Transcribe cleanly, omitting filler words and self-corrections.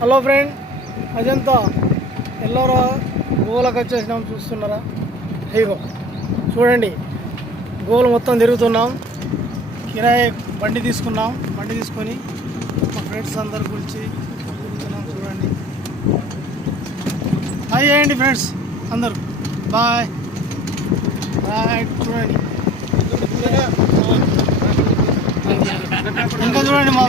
Hello friend, Ajanta Ellora గోలకు వచ్చేసినాం. చూస్తున్నారా? ఇగో చూడండి, గోలు మొత్తం తిరుగుతున్నాం. కిరాయి బండి తీసుకున్నాం. బండి తీసుకొని మా ఫ్రెండ్స్ అందరు గురించి తిరుగుతున్నాం. చూడండి. హాయ్ చేయండి ఫ్రెండ్స్ అందరు. Bye bye. చూడండి ఇంకా చూడండి మా